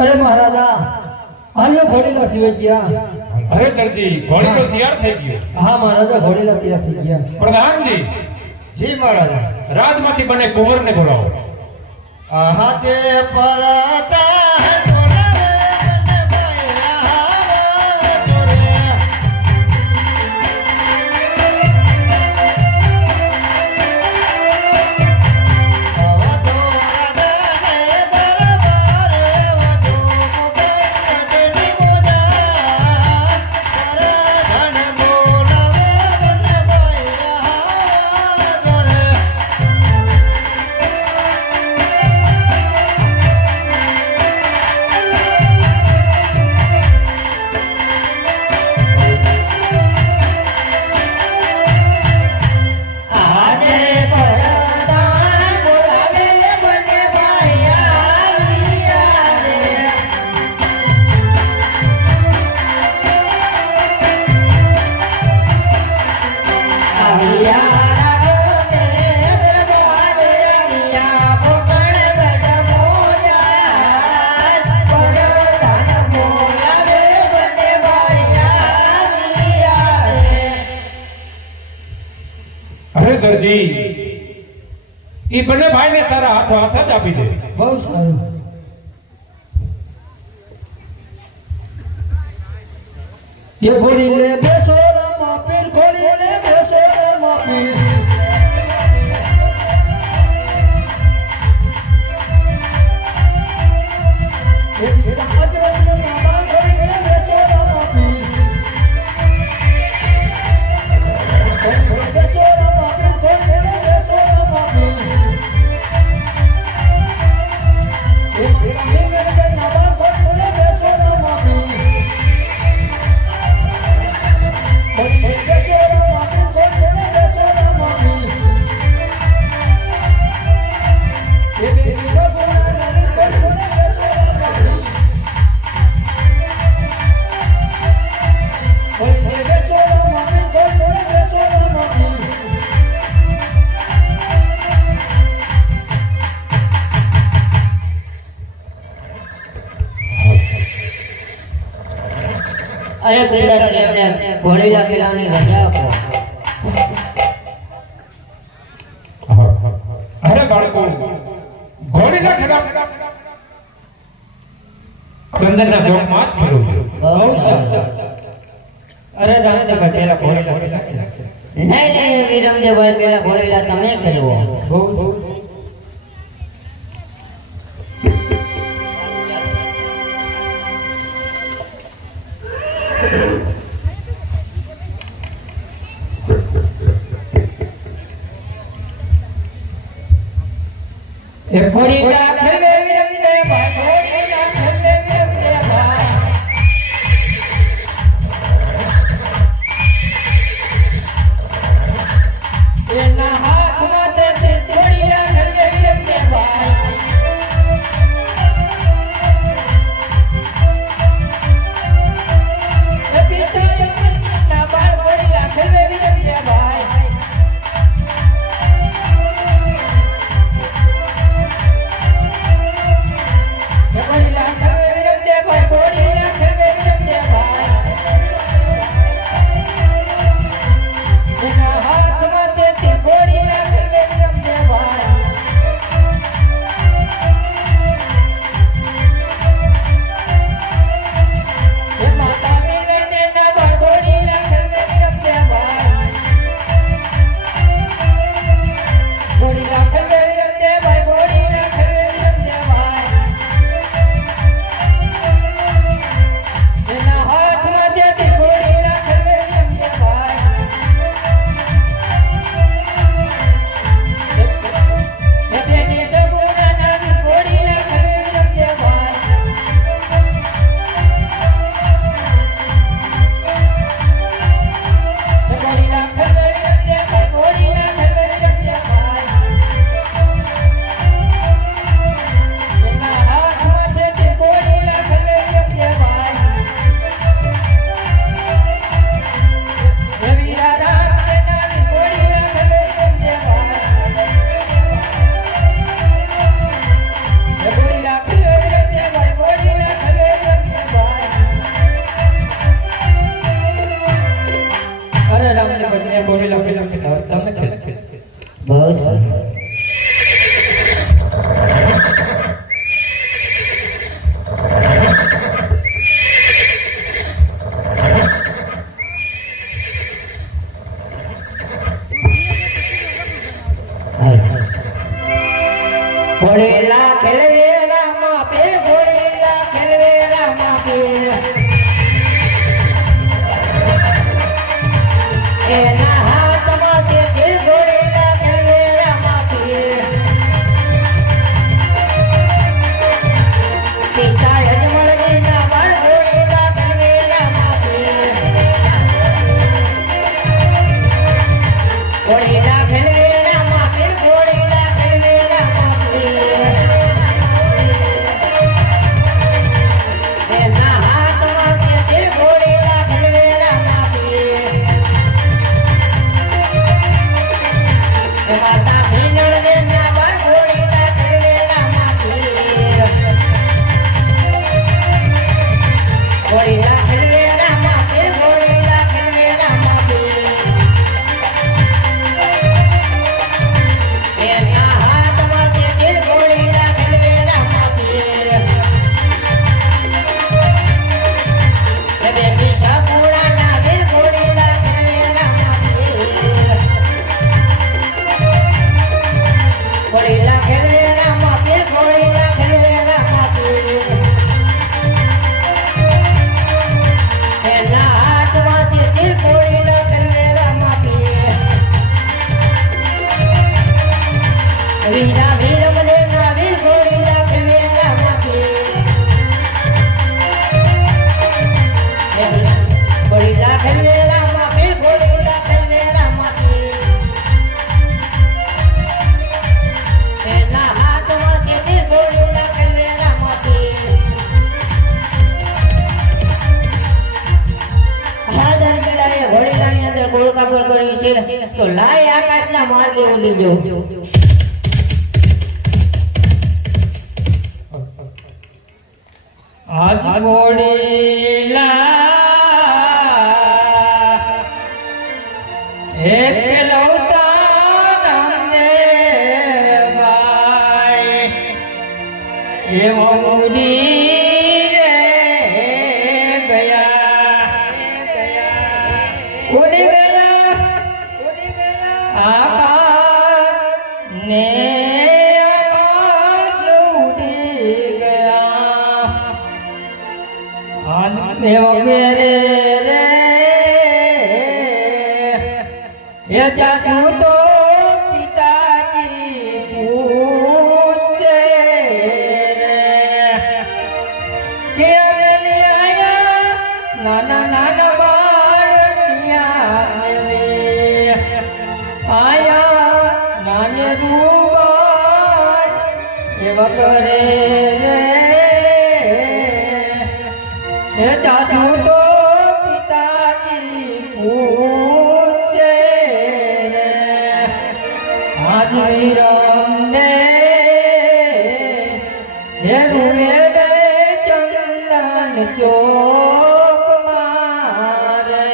अरे महाराजा आलियो घोड़ीला सिवाय गया। अरे दर्जी घोड़ी तो तैयार થઈ ગયો। हाँ महाराजा घोड़ीला तैयार થઈ ગયા। પ્રધાનજી જી મહારાજા રાજમાંથી બને કુંવરને બોલાવો। હાથે પરતા દરજી ઈ બને ભાઈને તારા હાથો હાથ જ આપી દે। બહુ સારું। ये घोड़ी ले बेसो रामा पीर घोड़ी ले बेसो रामा पीर अरे पिताश्री अपने घोड़ीला खिलाने रजा आपो। अरे बाळको घोड़ीला खिला ચંદનના ચોકમાં જ ખેલું। બહુ સારું। અરે રામ તો ઘટેલા ઘોડીલા नहीं नहीं वीरमदेव भाई पेला घोड़ीला तमे खेलवो। બહુ एक घोड़ीला खेलवे वीरमदेव भाई घोड़ीला खेलवे वीरमदेव भाई એના હાથમાં તે ઘોડીલા ખેલવે વીરમદેવ ભાઈ એ પિતા બાર ઘોડીલા ખેલવે વીરમદેવ ભાઈ અરે રામને બદલે ઘોડીલા ફિલ્મ કે તમે ખેલ બહુ સરસ ઘોડીલા ખેલવેલા માં પેલ ઘોડીલા ખેલવેલા માં પેલ એના હાથમાં છે તીર ઘોડીલા ખેલવેલા માં પેલ પિતા યજમાનજીના બાળ ઘોડીલા ખેલવેલા માં પેલ ઘોડીલા ખેલવેલા માં પેલ ઘોડીલા ખેલવેલા માં એના હાથમાં છે તીર ઘોડીલા ખેલવેલા માં માતા ભીનળ દેના બાળ ઘોડીલા ખેલવેલા માં ઘોડીલા ખેલવેલા માં ઘોડીલા ખેલવેલા માં એના હાથમાં છે તીર ઘોડીલા ખેલવેલા માં બેબી સાપુડાના વીર ઘોડીલા ખેલવેલા માં ઘોડીલા ખેલવેલા માં ઘોડીલા ખેલવેલા માં એના હાથમાં છે તીર ઘોડીલા ખેલવેલા માં વીરા વીર મદેના વીર ઘોડીલા ખેલવેલા માં ઘોડીલા ખેલવેલા માં ઘોડીલા ખેલવેલા માં એના હાથમાં છે તીર ઘોડીલા ખેલવેલા માં હાજર પેલાએ ઘોડીલાની અંદર ગોળ કાપડ કરી છે તો લાય આકાશના માર્ગે ઉડી જો આજ ઘોડીલા એકલવતા નામદેવાય એવો ઉડી રે ગયા ઉડી ગયા આકાશ ને આકાશ ઉડી ગયા આજ વગેરે રે એ જાસુ તો પિતાજી પૂછે રે કે અમે લઈ આયા નાના નાના બાળકિયા રે આયા નાને રૂવાડ એવા કરે રે એ જાસુ તો પિતાજી પૂછે રે આજ રંદે હે રૂવે રે ચંદન ચોક મારે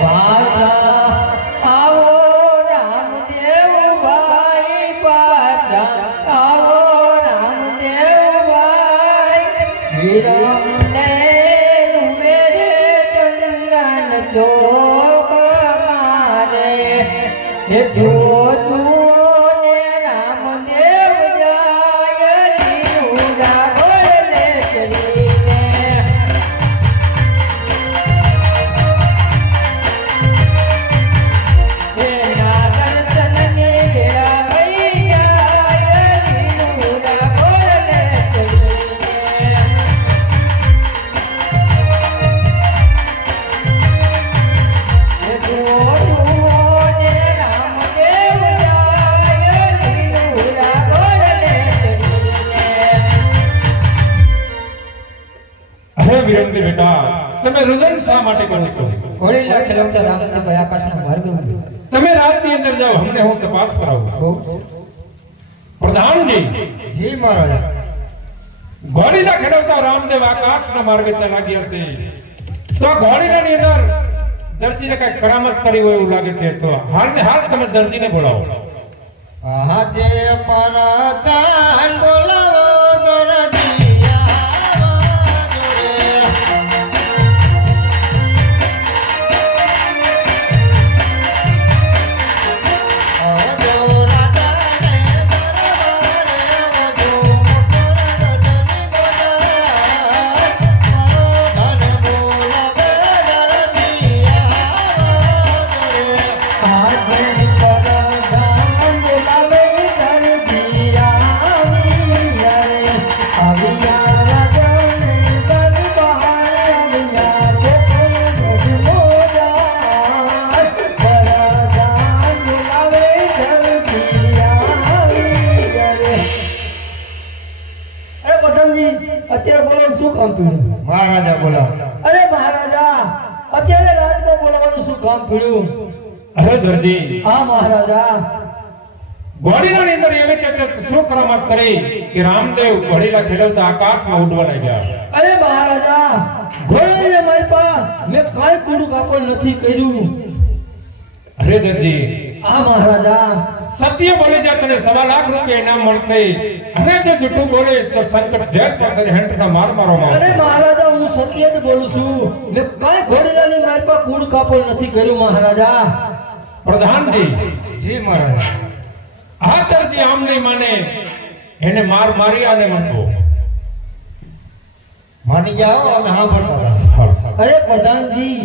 પાછા આવો રામદેવ ભાઈ પાછા આવો રામદેવ ભાઈ વિરમને રૂવે રે ચંદન ચોક મારે હે જો ને રામદેવ જાય લીલુડા બોલે ચડીને હે નાગરચનની વેળા વઈ જાય લીલુડા બોલે ચડીને હે જો ને રામદેવ જાય લીલુડા બોલે ચડીને હે વિરમજી બેટા તમે રુદન શા માટે કરો છો ઘોડીલા ખેલવતા રામદેવભાઈ આકાશના માર્ગે ઉડી તમે રાતની અંદર જાઓ અમને હું તપાસ કરાવું પ્રધાનજી જી મહારાજા ઘોડીલા ખેડવતા રામદેવ આકાશના માર્ગે ચલા ગયા છે તો ઘોડીલાની અંદર દરજીને કઈ કરામત કરી હોય એવું લાગે છે તો હાલ ને હાલ તમે દરજીને બોલાવો. હાથે પરતાન બોલાવો દરજી આવા જોડે. અવજો રાજાને બરાબરે વધુ મોટો રજની બોલાવ. પરતાન બોલાવે દરજી આવા જોડે. અત્યારે બોલવાનું શું કામ પીડ્યું? મહારાજા બોલાવ. અરે મહારાજા, અત્યારે રાજમાં બોલાવવાનું શું કામ પીડ્યું? અરે દરજી, હા મહારાજા. ઘોડીલાની અંદર એવી રીતે શું કરામત કરી કે રામદેવ ઘોડીલા ખેલવતા આકાશમાં ઉડવા લાગ્યા. અરે મહારાજા, ઘોડીને માર્યા, મેં કાંઈ કૂડું કાપડ નથી કર્યું. અરે દરજી, હા મહારાજા. સત્ય બોલે છે તને 1.5 લાખ રૂપિયા ઇનામ મળશે અને જો જૂઠું બોલે તો સંકટ જેલ પાસે હેન્ડના માર મારવામાં અરે આવશે. મહારાજા, હું સત્ય જ બોલું છું. મેં કાંઈ ઘોડીલાની માર્યા કૂડ કાપડ નથી કર્યું મહારાજા. પ્રધાનજી, જી મહારાજા. આ દરજી આમ નહીં માને, એને માર મારી અને મનવો. માની જાઓ અમે હા ભરતા. અરે પ્રધાનજી,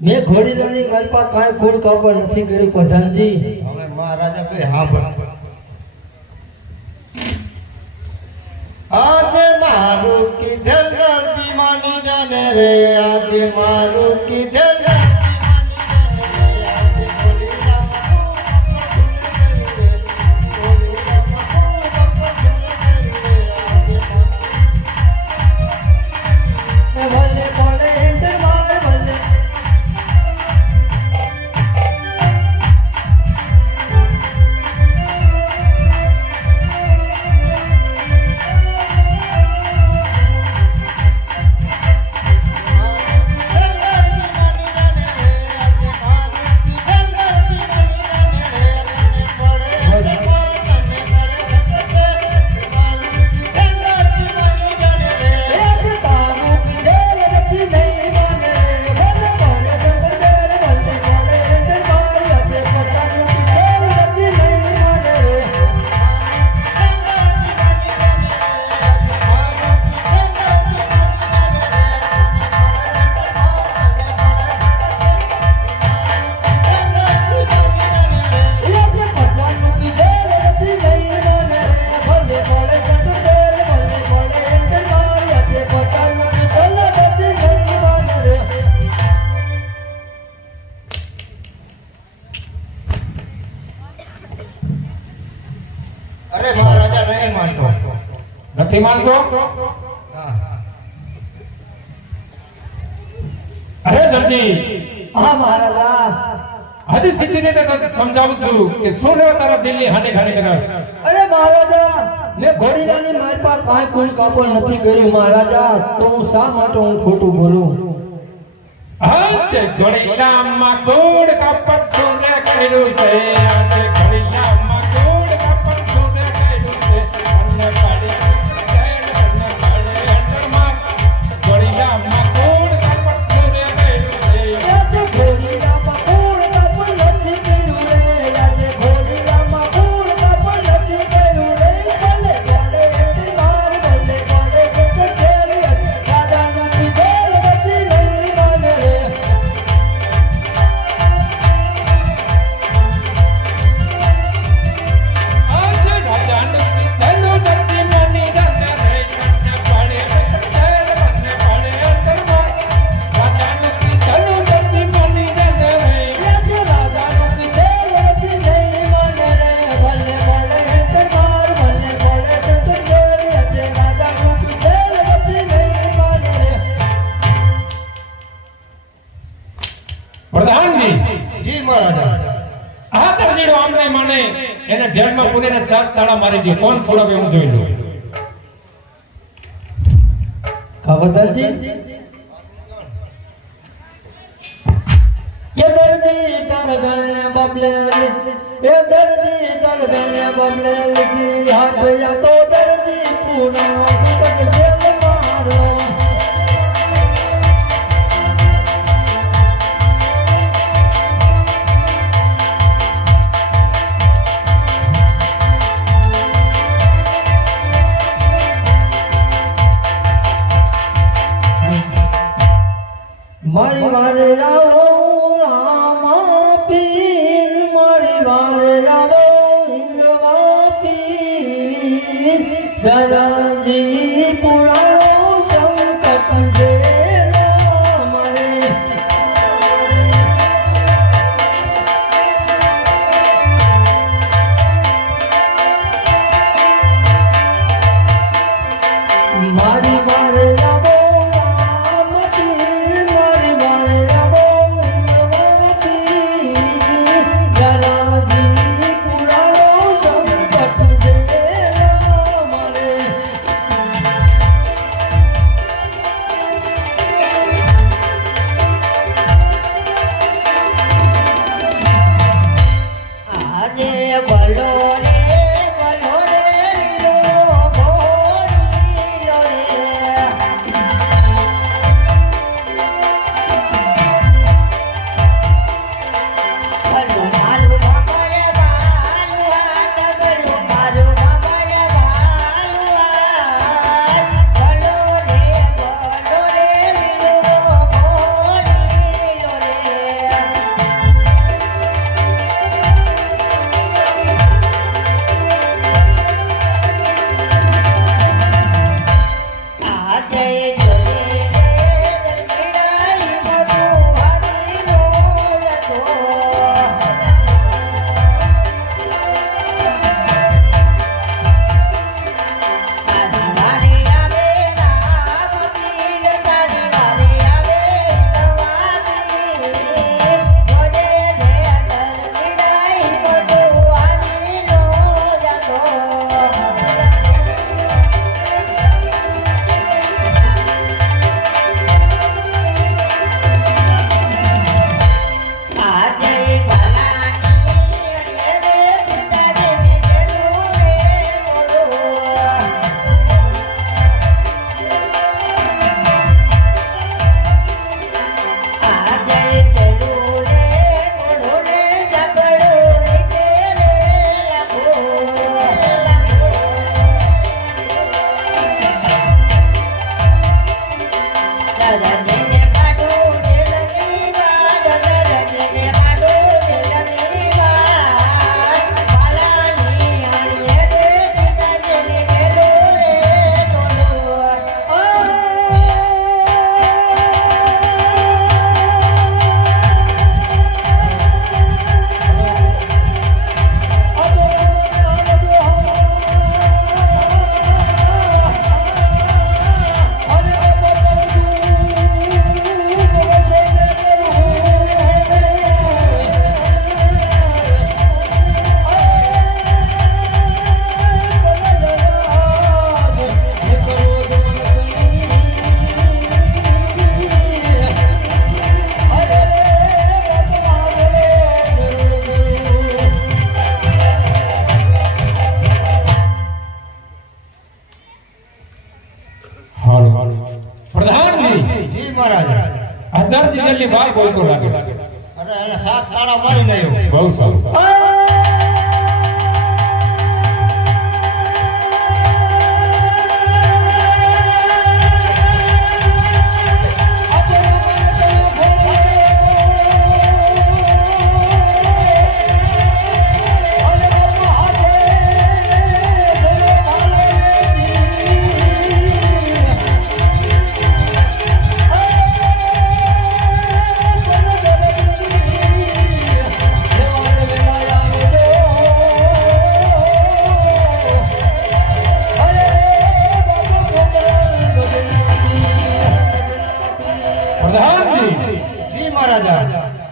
મેં ઘોડીલાની માર્યા કાંઈ કૂડ કાપડ નથી કર્યું પ્રધાનજી. હવે મહારાજા કઈ હા ભરતા. આજે મારું કીધેલ દરજી માની જાને રે. આજે મારું કીધેલ દરજી માની જાને રે. આજે ભલે પડે હેન્ડર માર ભલે. અરે મહારાજા નહીં માનતો. નથી માનતો? હા. અરે દરજી, હા મહારાજા. હજી સીધી રીતે તને સમજાવું છું કે શું લેવા તારા દિલની હાની ખાની કરાશ. અરે મહારાજા, મેં ઘોડીલાની માર્યા કાંઈ કૂડ કાપડ નથી કર્યું મહારાજા. તો હું શા માટે હું ખોટું બોલું? આજે ઘોડીલામાં કૂડ કાપડ શું લે કર્યું છે. આજે ઘોડીલામાં કૂડ કાપડ શું લે કર્યું છે. અન્ન પાડે અન્ન પાડે અંતરમાં ઘોડીલામાં કૂડ કાપડ શું લે કર્યું છે. આજે ઘોડીલામાં કૂડ કાપડ નથી કર્યું રે. આજે ઘોડીલામાં કૂડ કાપડ નથી કર્યું રે. ભલે ભલે હેન્ડર માર ભલે ભલે ખેલ રાજાનું કીધેલ નથી નહીં માને રે. આજે રાજાનું કીધેલું નથી માની જાને રે. અન્ન પાડે અન્ન પાડે અંતરમાં રાજાનું કીધેલું નથી માની જાને રે. આજે રાજાનું કીધેલ નથી નહીં માને રે. ભલે ભલે હેન્ડર માર ભલે ભલે ખેલ આજે રાજાનું કીધેલ નથી નહીં માને રે. પ્રધાનજી, જી મહારાજા. આ દરજીડો આમ નહીં માને, એને જેલમાં પૂરીને 7 તાળા મારી દે. કોણ છોડાવે હું જોઈ લઉં. ખબરદારજી. ધણને બબલે એ દરજી તર ધણને બબલે લીધી હાથ યા તો દરજી પૂરા સુકટ જેલ મારો મારી વારે આવો રામા પીર મારી વારે આવો હિંદવા પીર દરજી પુરાણો સંકટ જેલા મારે મારી વારે આવો રામ પીર મારી વારે આવો હિંદવા પીર દરજી પુરાણો સંકટ જેલા મારે આજે બલો રે લીલો ઘોડીલો રે બલો મારું ખબર બાલુઆ બલો મારું ખબર બાલુઆ બલો રે લીલો ઘોડીલો રે આજે જોડે દરકડાઈ મોતું હારીનો જતો તારી વારે આવે રામ પીર તારી વારે આવે નવાજી જોડે દરકડાઈ મોતું હારીનો જતો આજે ભલાની રે પિતાજીને જેલું રે મોડો આજે જેલું રે મોડો રે સગડું રીતે રે લાખો દરજીને કાઢું જેલની બાદ દરજીને કાઢું જેલની બાદ ભલાની આણીએ રે પિતાજીને જેલું રે મોડું પ્રધાનજી જી મહારાજ આ દરજી જલ્દી બહાર બોલતો લાગે છે. અરે એને 7 તાળા મારી લયો બહુ સારું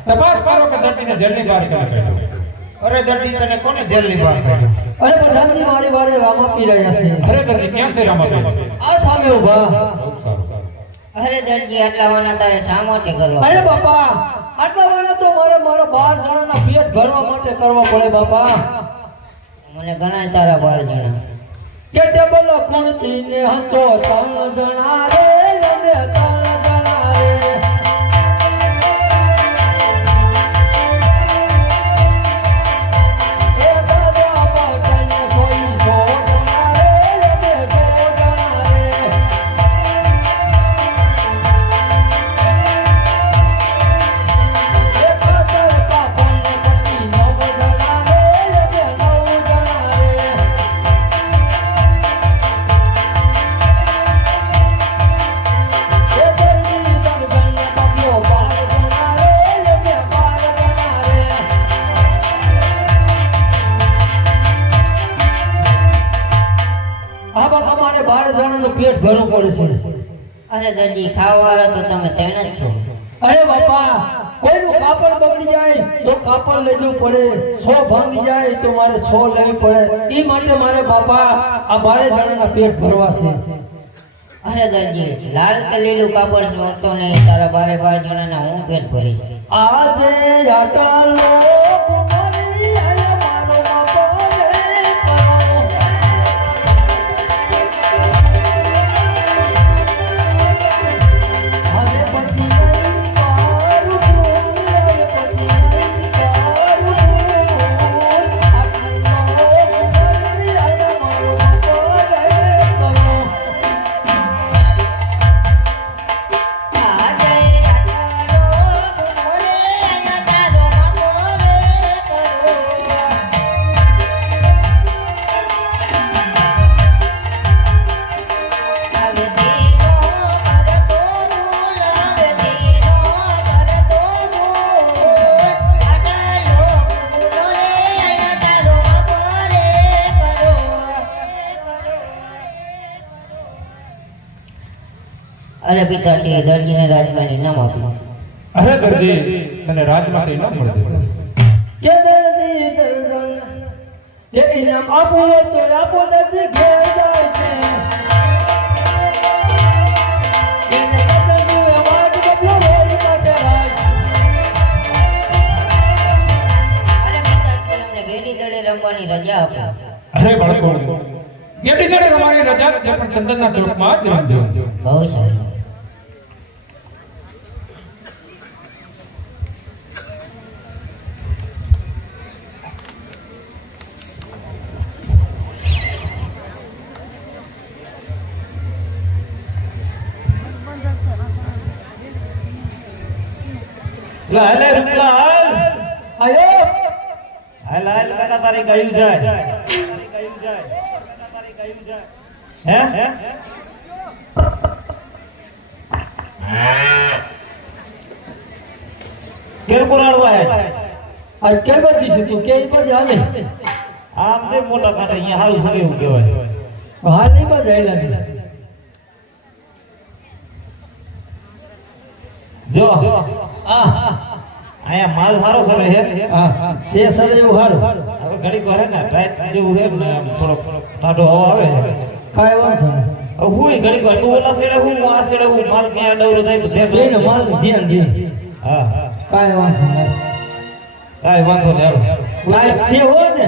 તપાસ કરો કે દર્દીને જેલની બહાર કોને કાઢ્યો. અરે દર્દી તને કોને જેલની બહાર કાઢ્યો? અરે પ્રધાનજી મારી વારે રામા પી રહ્યા છે. અરે દર્દી ક્યાં છે રામાભાઈ? આ સામે ઉભા. બહુ સારું. અરે દરજી આટલા વાના તારે શા માટે કરવા? અરે બાપા આટલા વાના તો મારા 12 જણાના ભરવા માટે કરવા પડે બાપા. મને ઘણા તારા 12 જણા. કે ટેબલ ખુરશી ને હંચો 3 જણા રે અમે 3 જણા રે. એ દાદા બાપાને સોઈ 100 જણા રે અમે 100 જણા રે. એ ખાતર બાપાને 9 જણા રે અમે 9 જણા રે. અમારે 12 જણાનું પેટ ભરવું પડે છે. અરે દરજી ખાવાવાળા તો તમે 3 જ છો. અરે બાપા, કોઈનું કાપડ બગડી જાય તો કાપડ લઈ જવું પડે, 100 ભાંગી જાય તો મારે 100 લેવી પડે. એ માટે મારે બાપા આ 12 જણાના પેટ ભરવા છે. અરે દરજી લાલ કે લીલું કાપડ શોધતો નહીં, તારા 12 જણાના હું પેટ ભરીશ. આજે આટલો કુમારી આયા મારો બાપો રે કરો. હવે પછી નહીં પારું, હવે પછી નહીં પારું. આટલો કુમારી આયા મારો બાપો રે કરો. આજે આટલો મોરે આયા તારો બાપો રે કરો. હવે દીનો કરતો ભૂલ, હવે દીનો કરતો ભૂલ. આટલો મોરે આયા તારો બાપો રે કરો. અરે પિતાશ્રી દરજીને રાજમાની નામ આપ્યું. અરે દરજી તને રાજમાંથી ન મળે કે દર્દી દર્દન કે ઇનામ આપો તો આપો દર્દી ઘેર જાય છે. એને દર્દી વાટ બદલો હોય માટે રાજ. અરે પિતાશ્રી અમને ગેડી દડે રમવાની રજા આપો. અરે બાળકો ગેડી ગેડી તમારી રજા જ છે પણ ચંદનના ચોકમાં જ રમજો. બહુ સારું. લાલ રૂપલાલ આયો હાલ હાલ કાકા તારી ગયું જાય હે કેર કોરાડવા હે આ કે બધી છે તું કે ઈ બધી હાલે આમ તે મોટા કાંટા અહીંયા હારું છે એવું કહેવાય હાલ ઈ બધી હાલ્યા છે. જો આ અહીંયા માલ સારો સરે હે હા છે સર એવું હારું. હવે ઘડીક વાર હે ને ટાઈટ જેવું હે ને આમ થોડો ટાઢો હવા આવે છે કાંઈ વાંધો નહીં. હવે હું ઘડીક વાર તું ઓલા સેડે હું આ સેડે હું માલ ક્યાં ડવરો જાય તો ધ્યાન બેનો માલ ધ્યાન દે. હા કાંઈ વાંધો નહીં. કાંઈ વાંધો નહીં હાલો. ટાઈટ જે હોય ને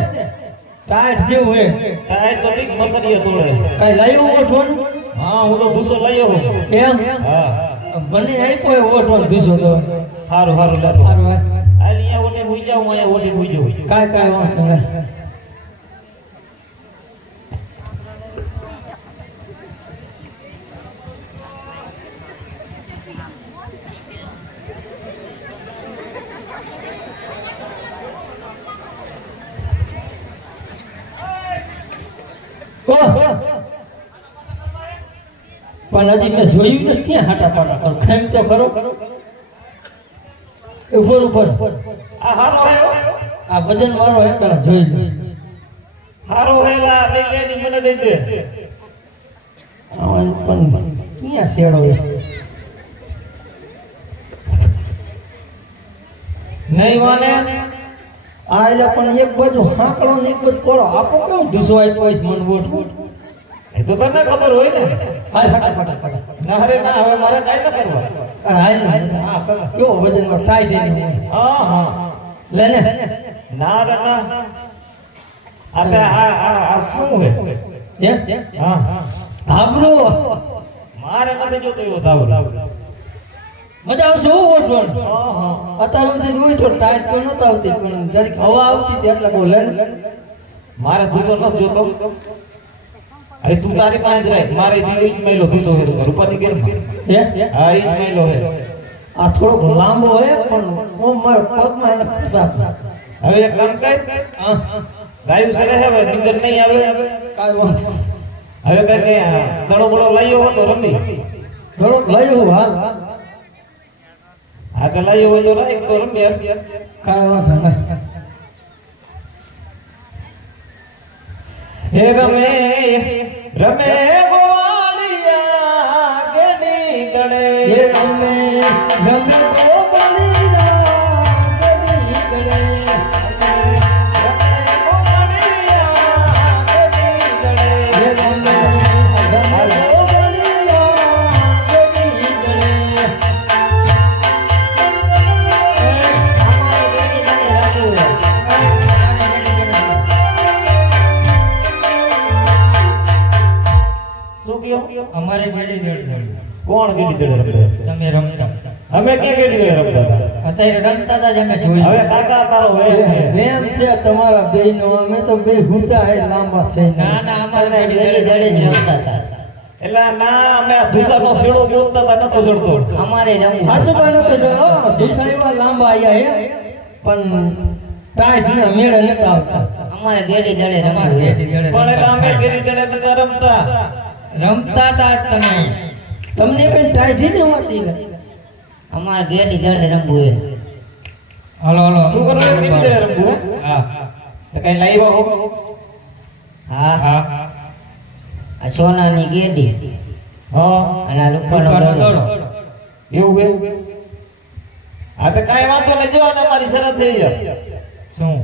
ટાઈટ જેવું હોય ટાઈટ તો ઠીક મસરીએ તોડે કાંઈ લાવ્યું ઓઠવાનું હા હું તો દૂસો લઈ આવું એમ હા મને આપ્યો ઓઠવાનું દૂસો તો સારું સારું લાગો સારું વાત. હાલ અહીંયા ઓટે હુઈ જાઉં અહીંયા ઓટે હુઈ જાઉં કાંઈ વાંધો નહીં. પણ હજી મેં જોયું નથી હાટા પાટા કરો ખેમ તો કરો ઉપર ઉપર આ હારો આવ્યો આ વજન વાળો હે પેલા જોઈ લો. હારો હેલા લઈ લેની મને દઈ દે પણ ક્યાં શેડો છે? નહીં માને આ એટલે પણ એક બાજુ હાંકડો ને એક બાજુ કોળો આપો કેવું ઢીસો આપ્યો હોય મન બોટ એ તો તને ખબર હોય ને હાલ હાટા પાટા પાટા ના રે ના હવે મારે કાઈ ન કરવા હાલ હા કેવો વજન ટાઈટ એની હા હા લે ને ના રે ના આ શું હે હા આબરો મારે નથી જોતો એવો ધાબળો મજા આવશે હું ઓઠવણ હા હા અત્યારે સુધી ઉઠો ટાઈટ તો નતો આવતી પણ જરીક હવા આવતી હતી એટલે બોલે મારે ધૂસો નથી જોતો અરે તું તારી પાંચ રહે મારે ઈ જ મેલો ધૂસો હે રૂપાની ગેર હા ઈ જ મેલો હે આ થોડોક લાંબો હે પણ ઓમ મારો પગમાં એને ફસાત હવે એક કામ કર ગાયું સરે હે હવે નીંદર નહીં આવે કાઈ વાંધો હવે કઈ દડો બળો લાયો હતો રમી થોડોક લઈ હાલ આ તો લાયો હોય તો રાખ તો રમી કાઈ વાંધો નહીં હે રમે રમે ગોવાળિયા ગડી દડે ये हमें रंग को बलिया गली गले ये हमें रंग को बलिया गली गले हमारे हमारे गली गली કોણ ગેડી દડે રમતા તમે રમતા અમે ક્યાં ગેડી દડે રમતા હતા અત્યારે રમતા હતા જ અમે જોઈ હવે કાકા તારો વેમ છે તમારા બેયનો અમે તો બે હુતા હે લાંબા થઈને ના ના અમારે ગલી દડે જ રમતા હતા એટલે ના અમે આ ધુસાનો શેડો જોતતા હતા નતો જડતો અમારે રમવું આજુબાજુ તો જો દિશામાં લાંબા આયા હે પણ ટાઈટ ને મેળે નતા આવતા અમારે ગેડી દડે અમારે રમવું ગેડી દડે પણ એટલે અમે ગેડી દડે નતા રમતા રમતા હતા તમે તમને કઈ ટાઈટ ન હોતી ને અમારે ગેડી દડે રમવું હે હાલો હાલો શું કરવાનું ગેડી દડે રમવું હે હા તો કઈ લાવ્યો હો હા હા આ સોનાની ગેડી હા અને આ રૂપાનો દડો દડો એવું હે આ તો કાઈ વાંધો નહીં જો અને મારી શરત થઈ જાય શું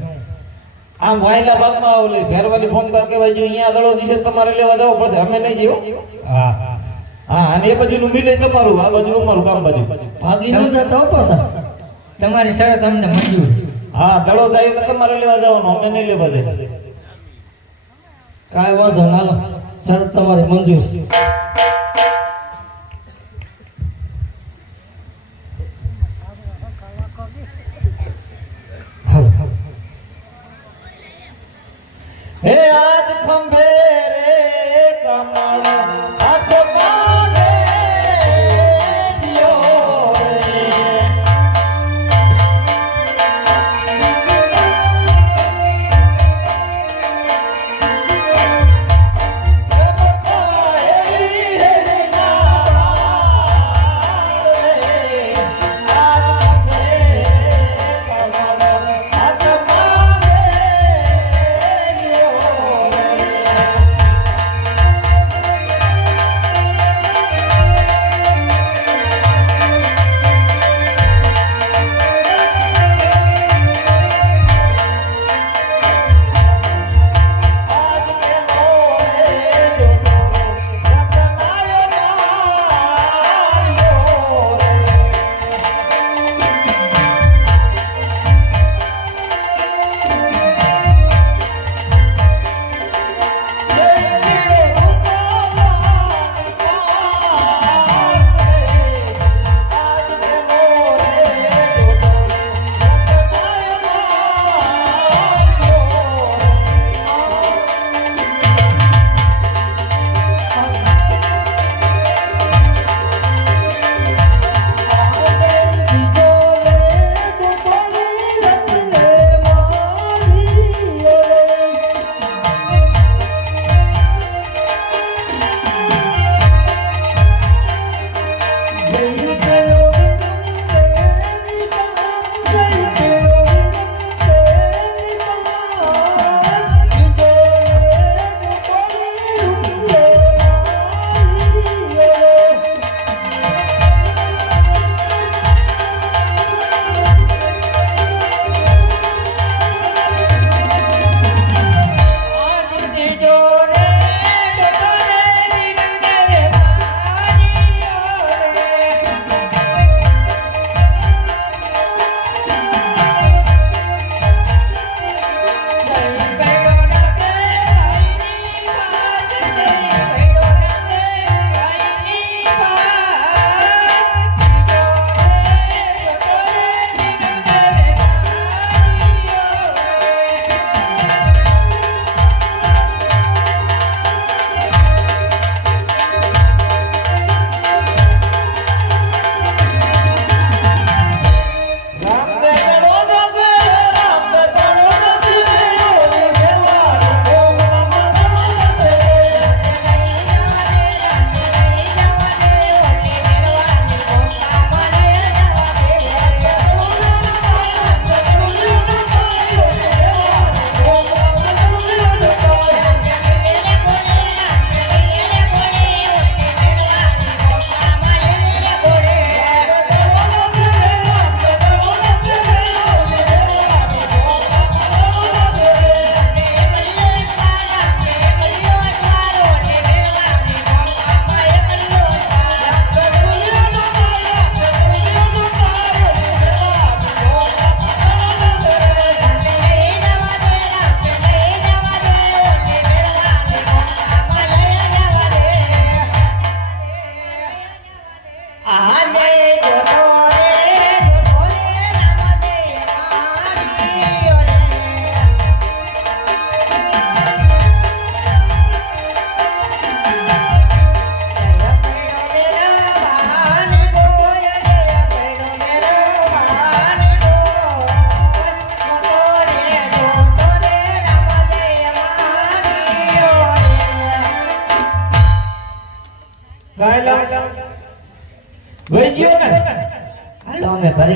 આમ વાયલા બાગમાં ઓલી ભેરવાલી ફોન કર કે ભાઈ જો અહીંયા દડો દિશે તમારે લેવા જવું પડશે અમે નહીં જીવો હા હા અને એ બાજુનું મિલે તમારું આ બાજુ અમારું કામ બાજુ ભાગી ન જતા હો પાછા તમારી શરત અમને મંજૂર હા દડો જાય એટલે તમારે લેવા જવાનું અમે નહીં લેવા જાય કાંઈ વાંધો ના લો શરત તમારી મંજૂર છે હે આજ ખંભે રે કમળ હાથ માગે દિયો રે રમતા હેરી હેરી નાળ રે આજ ખંભે કમળ હાથ માગે દિયો રે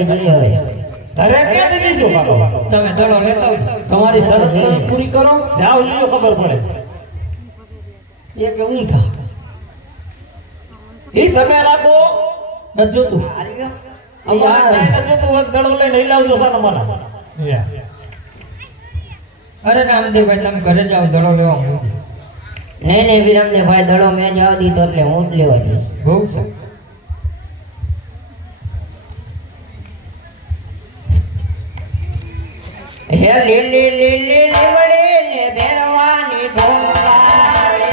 ઘરે જઈએ હવે ઘરે ક્યાંથી જઈશું બાપુ? તમે દડો લેતા આવજો. તમારી શરત તમે પૂરી કરો જાઓ લ્યો ખબર પડે. એક હું થા ઈ તમે રાખો. નથી જોતું અમારે કાંઈ નથી જોતું હોત, દડો લઈને નહીં લાવજો સાનો માના. અરે રામદેવભાઈ તમે ઘરે જાઓ દડો લેવા હું છું. નહીં વિરમને ભાઈ દડો મેં જવા દીધો એટલે હું જ લેવા જઈશ બહુ સારું. હે લીલી લીલી લીમડી ને બેરવાની ભોંગારી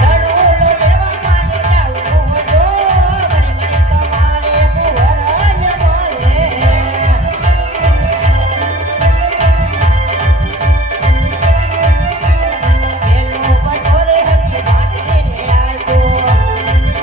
દડોલો લેવા માટે જાવું હતો મણી તમારે કુંવરાજ મળે એનો પટોરે હરી બાંધીને આવ્યો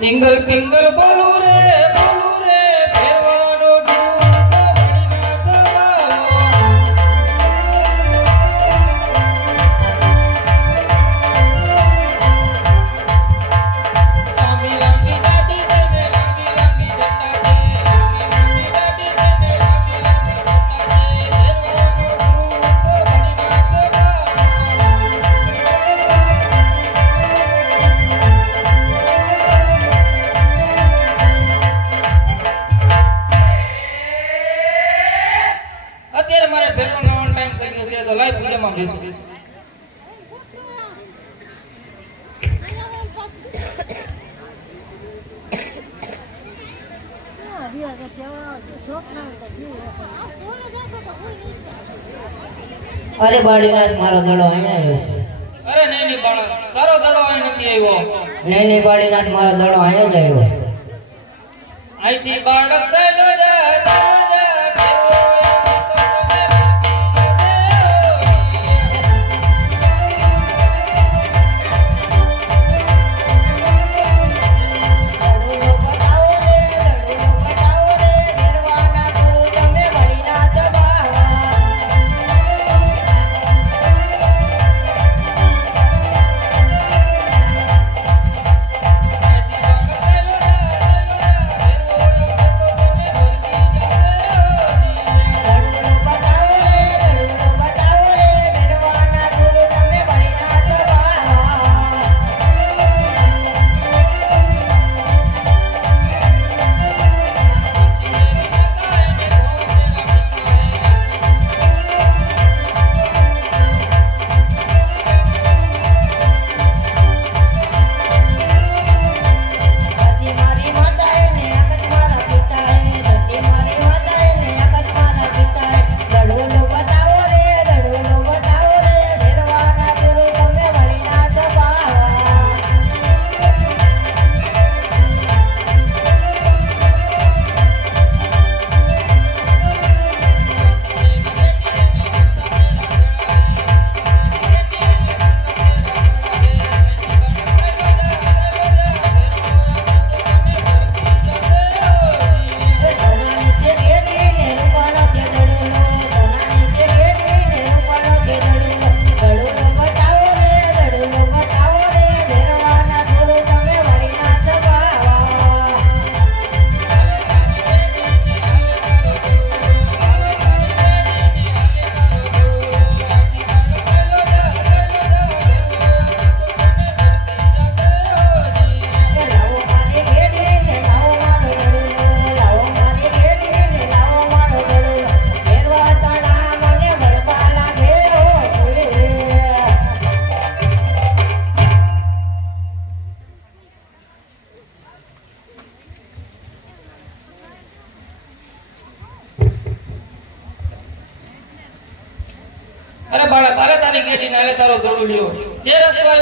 પિંગલ પિંગલ બોલું રે ફેરવાનો જૂઠ વળીના દબાવો. લાંબી લાંબી દાઢી દે લાંબી લાંબી જટા દે લાંબી લાંબી દાઢી દે લાંબી લાંબી જટા દે ફેરવાનો જૂઠ વળીના દબાવો. અત્યારે મારે ભેગો નવાનો ટાઈમ થઈ ગયો છે તો લાઈવ પૂજામાં બેસું. અરે બાળીનાથ મારો દડો અહીંયા આવ્યો છે અરે નહીં બાળક તારો દડો અહીં નથી આવ્યો. નહીં બાળીનાથ મારો દડો અહીંયા જ આવ્યો અહીંથી બાળક દડો જા ફેરવો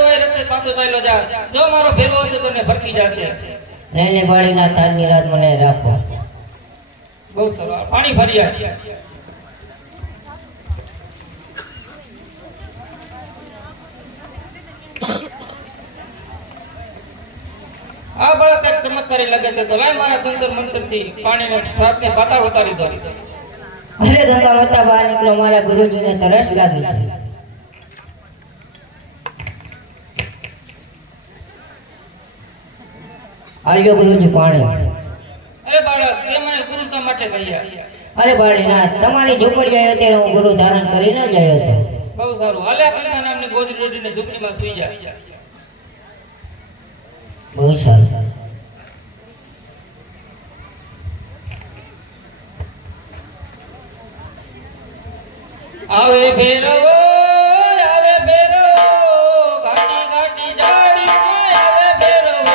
હોય રસ્તે પાછો ચાલ્યો જા. જો મારો ભેગો હશે તો ને ભરકી જશે. નૈની વાડીના તારની રાત મને રાખો. બહુ સારું. પાણી ભર્યા. આ બાળક એક ચમત્કારી લાગે છે તો લાય મારા તંત્ર મંત્રથી પાણીનો રાતને પાતાળ ઉતારી દો. અરે ગંગા માતા બહાર નીકળો, મારા ગુરુજીને તરસ લાગી છે. આલ્યો ગુરુજી પાણી. અરે બાળક તે મને ગુરુ શા માટે કહ્યા? અરે બાળીનાથ, તમારી ઝૂંપડી આવ્યો ત્યારે હું ગુરુ ધારણ કરીને જ આવ્યો હતો. બહુ સારું. હાલે કંકા નામની ગોદરી રોટીને ઝૂંપડીમાં સુઈ જાય. બહુ સારું. આવે ભેરવો આવે ભેરવો ઘાટી ઘાટી જાડીમાં આવે ભેરવો.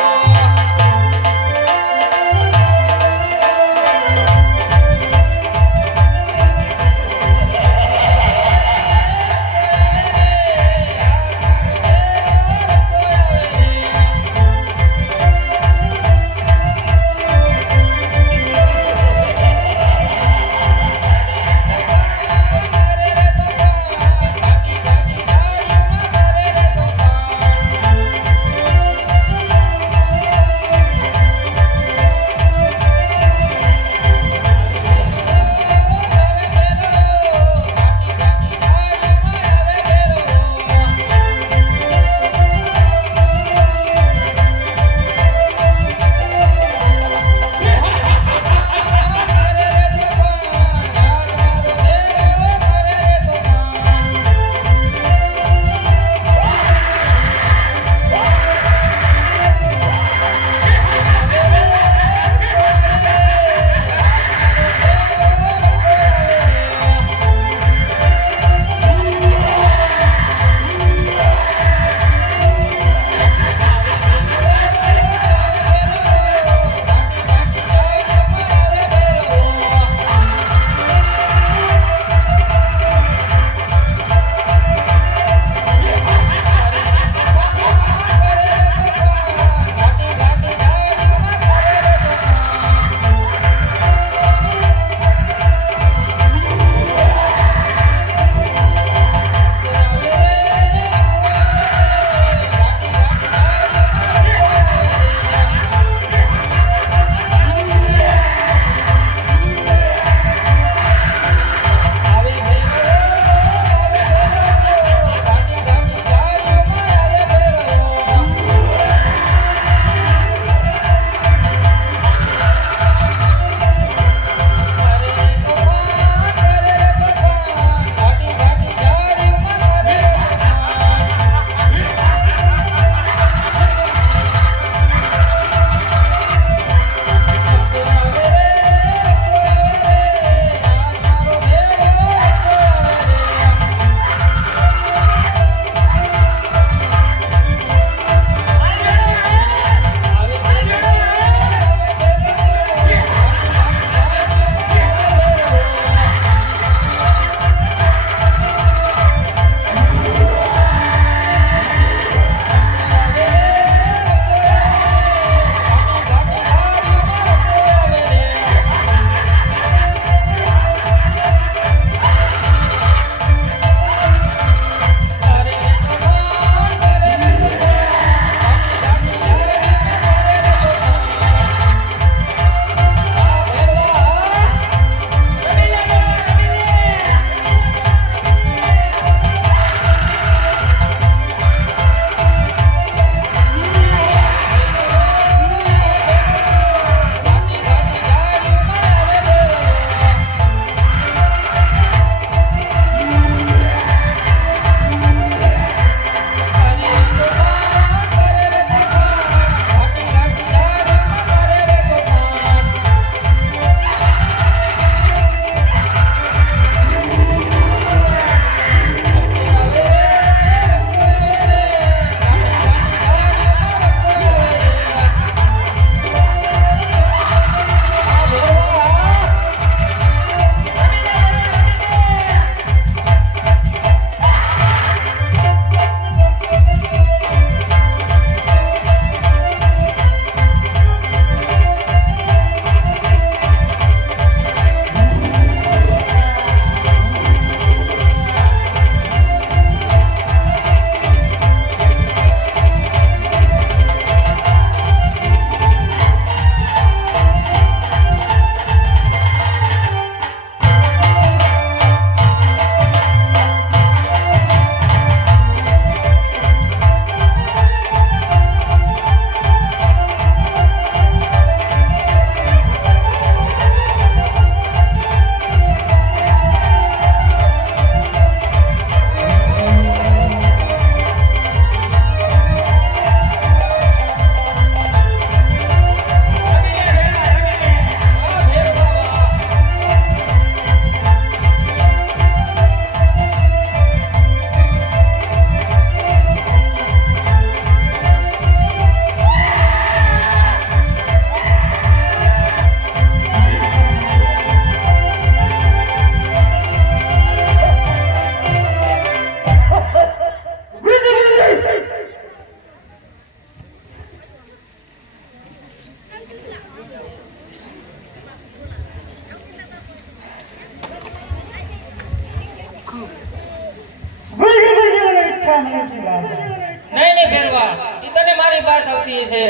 નહીં નહીં ભેરવા ઈ તને મારી વાત આવતી છે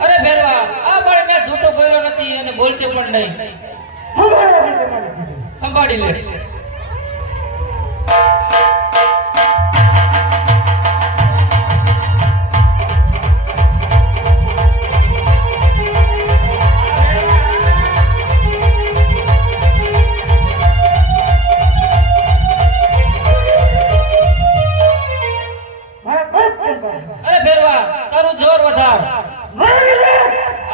અરે ભેરવા આ બાળ મેં જૂઠો બોલ્યો નથી અને બોલશે પણ નહીં સંભાળી લે અરે ભેરવા તારું જોર વધાર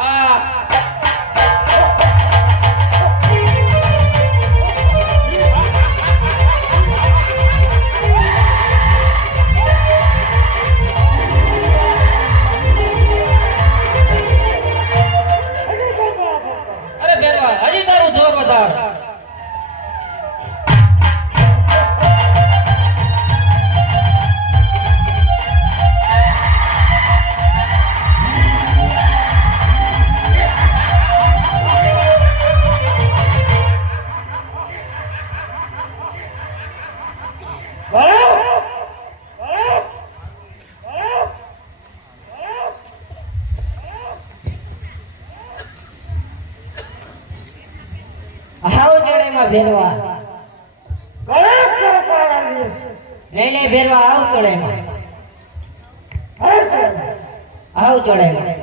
આ અરે ભેરવા હજી તારું જોર વધાર હાવ જોડેમાં ભેરવા નહીં નહીં ભેરવા આવ જોડેમાં આવ જોડેમાં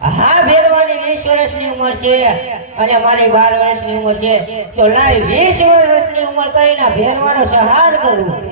હા ભેરવાની 20 વર્ષની ઉંમર છે અને મારી 12 વર્ષની ઉંમર છે તો લાય 20 વર્ષની ઉંમર કરીને ભેરવાનો સહાર કરું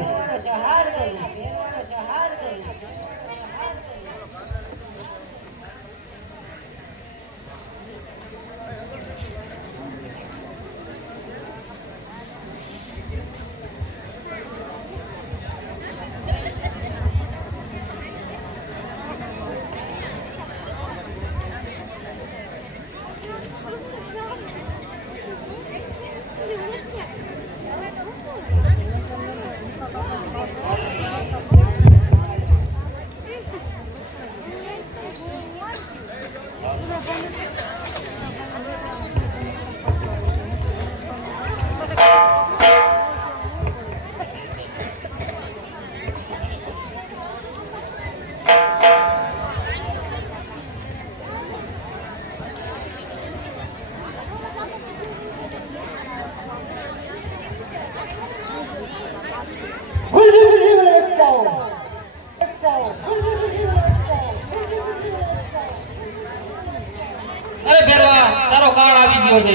અરે ભેરવા તારો કાળ આવી ગયો છે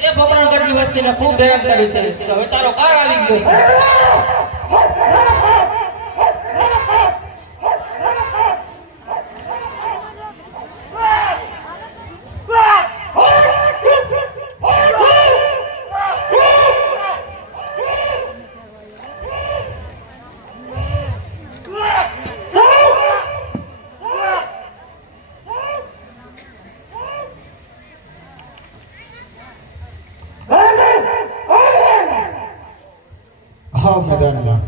એ ભમરણ ગઢની વસ્તીને ખૂબ હેરાન કરી છે તો હવે તારો કાળ આવી ગયો છે હા મેદાનમાં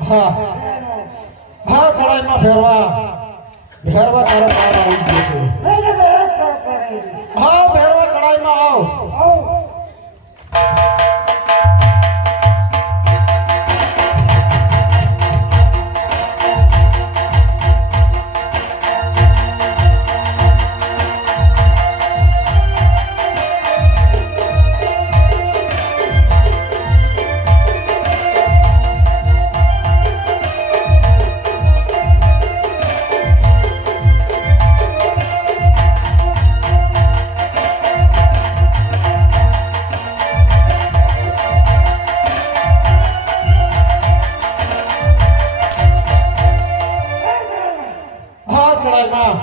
હા હા ચડાઈમાં ભેરવા ભેરવા તારો કાળ આવી ગયો છે હા ભેરવા ચડાઈમાં આવ હા ચડાઈમાં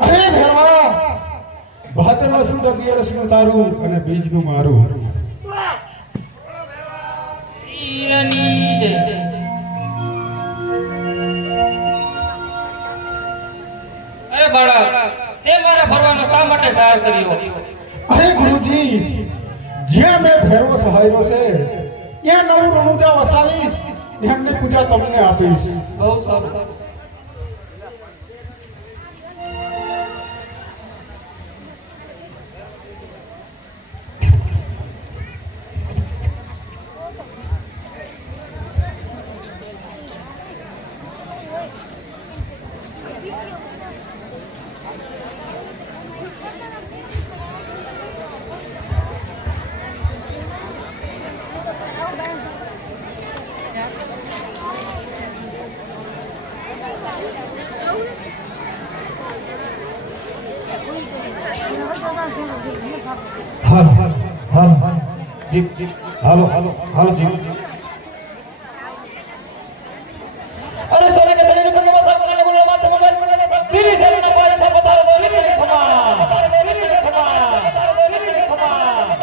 અરે ભેરવા ભાદરવા સુદ અગિયારસનું તારું અને બીજનું મારું ઈરની જય. અરે બાળક તે મારા ફરવાનો શા માટે સહાય કર્યો અરે ગુરુજી જ્યાં મેં ભેરવો સહાયરો છે ત્યાં નવું રણુજા વસાવીશ એમની પૂજા તમને આપીશ બહુ સારું હાલ હાલ હાલ જી હાલો હાલો હાલો જી અરે સોને કે સડે રૂપિયા માં સાબ કરને બોલવા માથે મગર દિલ્હી શહેરના બાદશાહ પધારો તો લીકડી ખમા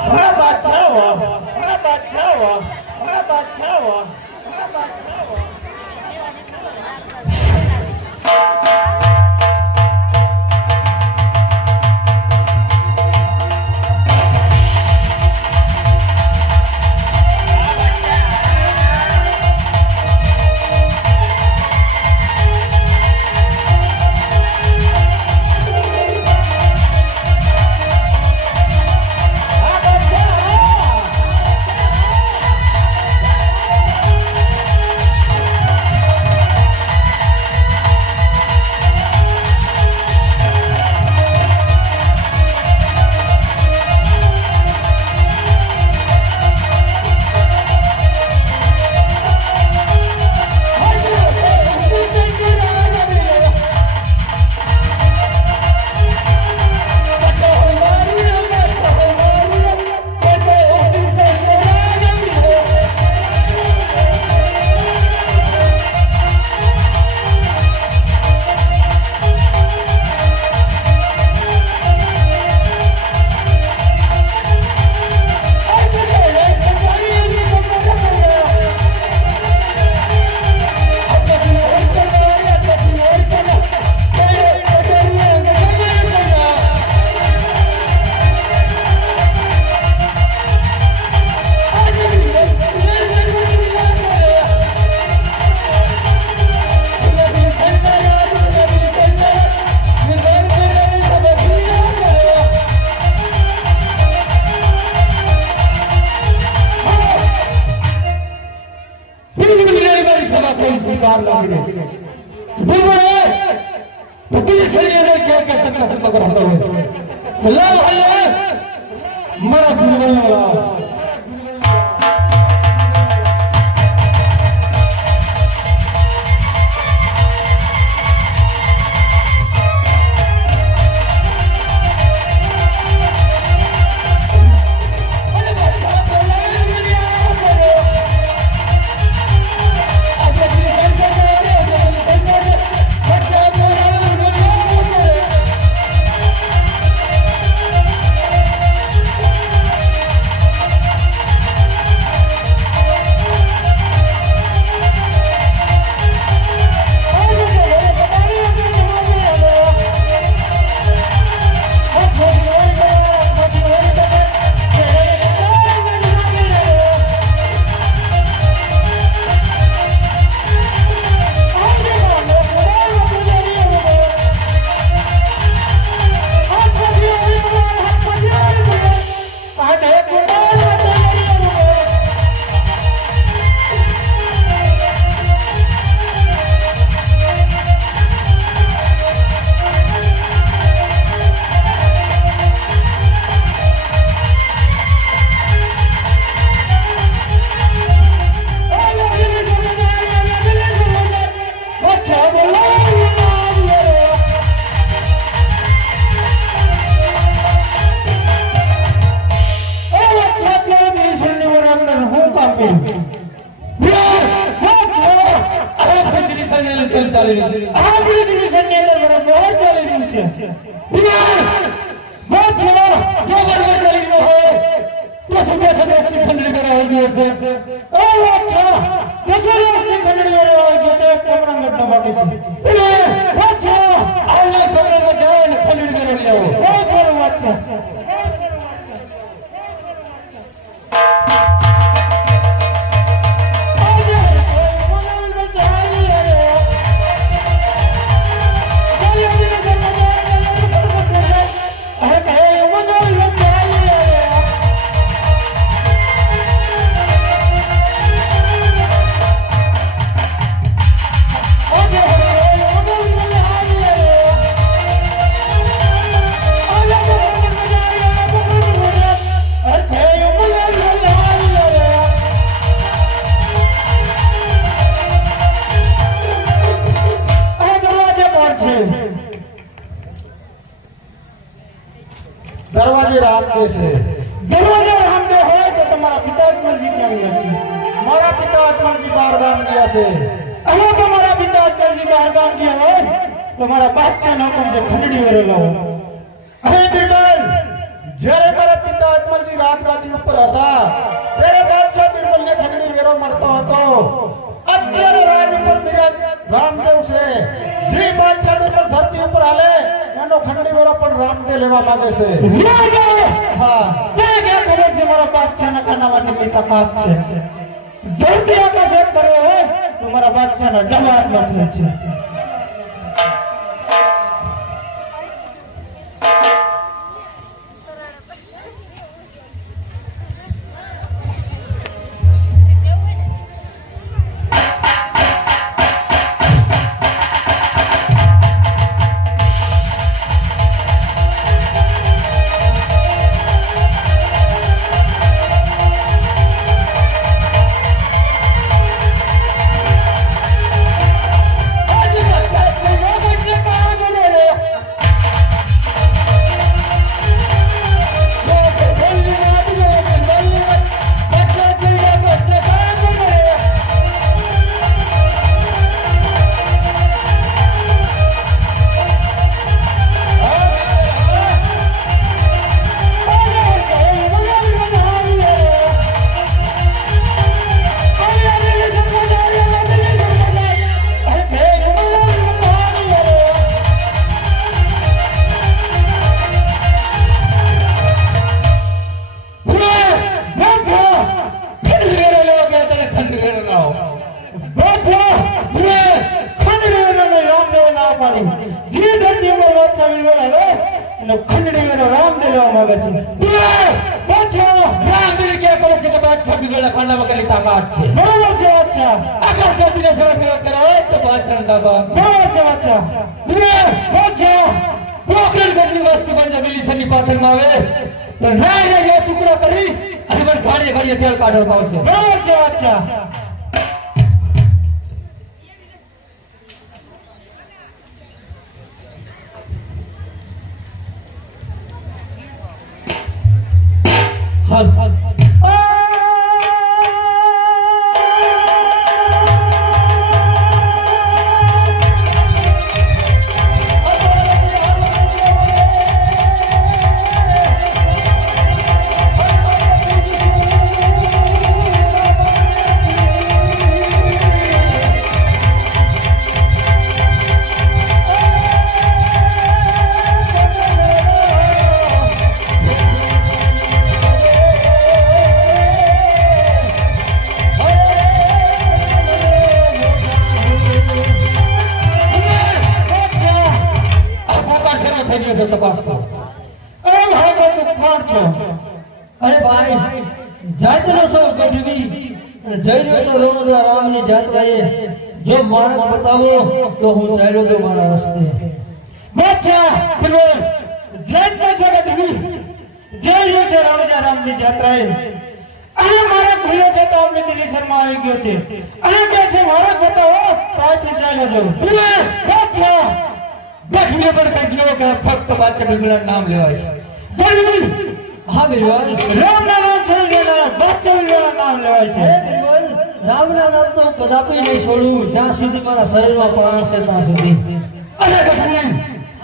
હા બાદશાહ વાહ હા બાદશાહ વાહ હા બાદશાહ વાહ Oh, છે. અને તમારા પિતા અટલજી બહાર ગામ ગયા હોય તો મારા બાદશાહનો હુકમ છે ખંડણી વેરો લાવો. અરે બિરબલ, જ્યારે મારા પિતા અજમલજી રાજગાદી ઉપર હતા ત્યારે બાદશાહ બિરબલને ખંડણી વેરો મળતો હતો. અત્યારે રાજ ઉપર બિરાજ રામદેવ છે. જે બાદશાહ બિરબલ ધરતી ઉપર હાલે એનો ખંડણી વેરો પણ રામદેવ લેવા માંગે છે. હા, તે કે ખબર છે મારા બાદશાહના કાના માટે મેં તાકાત છે. ધરતી આકાશ એક કર્યો હોય તો મારા બાદશાહના ડબાટ લખે છે. ટુકડો કરી અને ઘાડીએ ઘાડીએ તેલ કાઢવામાં આવશે. બરાબર છે અચ્છા. હાલ તપાસ કરો. અરે ભાઈ તું કોણ છો? અરે ભાઈ જાતનો સો ગઢવી અને જઈ રહ્યો છો રોમડા રામની જાત્રાએ. જો માર્ગ બતાવો તો હું ચાલ્યો જો મારા રસ્તે. બચ્ચા બોલ જાતનો છે ગઢવી, જઈ રહ્યો છે રોમડા રામની જાત્રાએ. અને મારા ભૂલ્યો છે તો આપણે દિનેશરમાં આવી ગયો છે. અને કે છે માર્ગ બતાવો તો આજથી ચાલ્યો જાઉં. બચ્ચા ગઢવી પર કઈ ગયો કે ફક્ત બાદશાહ બિરબલના નામ લેવાય છે. ગઢવી હા બિરબલ, રામના નામ છોડી દેના બાદશાહ બિરબલના નામ લેવાય છે. હે બિરબલ, રામના નામ તો કદાપી નહીં છોડું જ્યાં સુધી મારા શરીરમાં પ્રાણ છે ત્યાં સુધી. અરે ગઢવી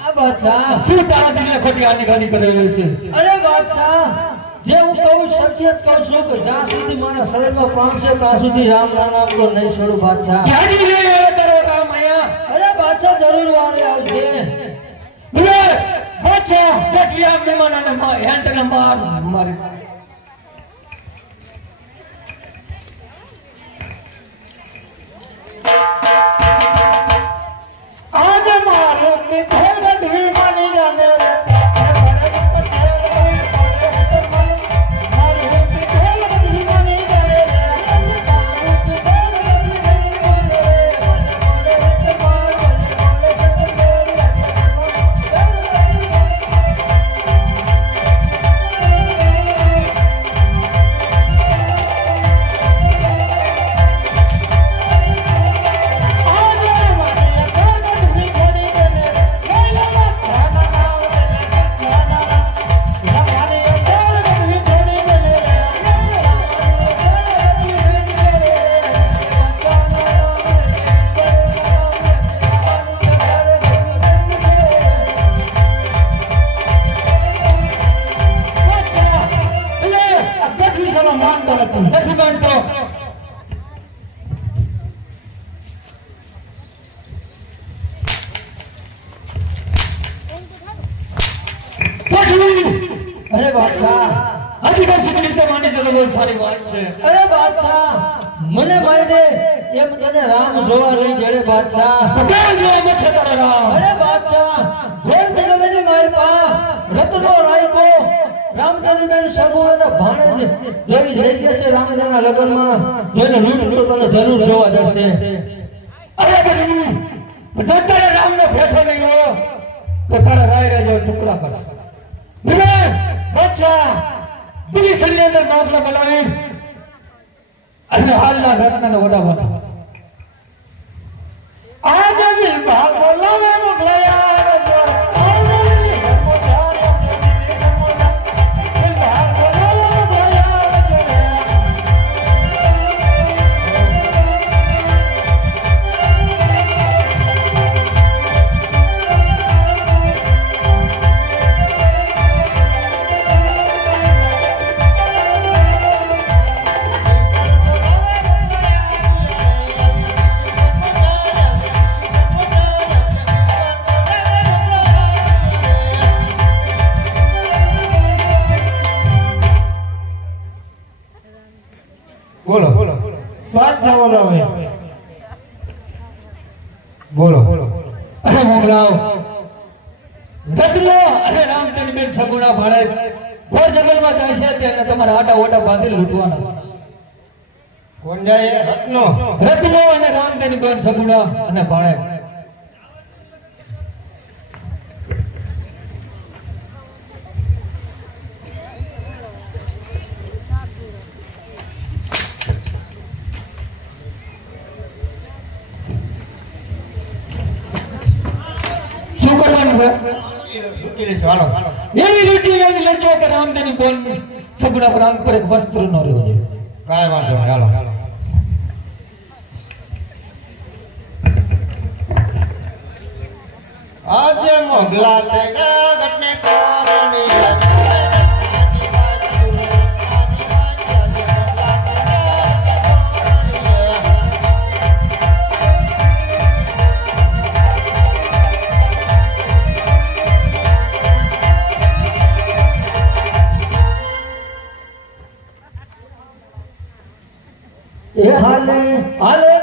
હા બાદશાહ, શું તારા દિલને ખોટી આની કરી રહ્યો છે? અરે બાદશાહ, જે હું કહું સત્ય જ કહું છું કે જ્યાં સુધી મારા શરીરમાં પ્રાણ છે ત્યાં સુધી રામના નામ તો નહીં છોડું બાદશાહ. ક્યાંથી લઈ આવ્યો તારો રામ અહીંયા? અરે બાદશાહ જરૂર વારે આવશે. બાદશાહ ગઢવી આમને માનાને હેન્ડને મારી આજે મારો મીઠો ગઢવી માની જાને હું માનતો નથી માનતો અરે બાદશાહ હજી કઈ રીતે માની તો બહુ સારી વાત છે અરે બાદશાહ મને મારી દે એમ તને રામ જોવા લઈ જરે બાદશાહ તો કેમ જોવા મત તારા રામ અરે બાદશાહ ઘોડ જગતની મારી પા રતનો રાયકો રામદાની બેન સગુણાના ભાણે જેવી લઈ ગયા છે રામદાના લગનમાં જોઈને લૂંટ તો તને જરૂર જોવા જશે અરે બધી જો તારે રામનો ભેટો નહીં આવ્યો તો તારા રાય રાજો ટુકડા કરશે વિરાટ બાદશાહ બીજી સૈન્ય અંદર નોકરા બોલાવી અને હાલના રત્નને વડાવવા આજે વિભાગ બોલાવે મોકલાયા બોલો બોલો વાત બોલો હવે બોલો બોલો અરે મોગલાઓ ગજલો અને રામચંદ્ર બેન સગુણા ભાડે ઘોર જંગલમાં જાય છે તેને તમારા આટા ઓટા બાંધી લૂંટવાના છે કોણ જાય રત્નો રત્નો અને રામચંદ્ર બેન સગુણા અને ભાડે શું કરવાનું છે લૂંટી લેજો હાલો એવી રૂચિ એવી લડજો કે રામદેની બોલ સગુણા પર અંગ પર એક વસ્ત્ર ન રહ્યો છે કાંઈ વાંધો નહીં હાલો આજે મોગલા ચડ્યા ગટને કોરની એ હાલે હાલે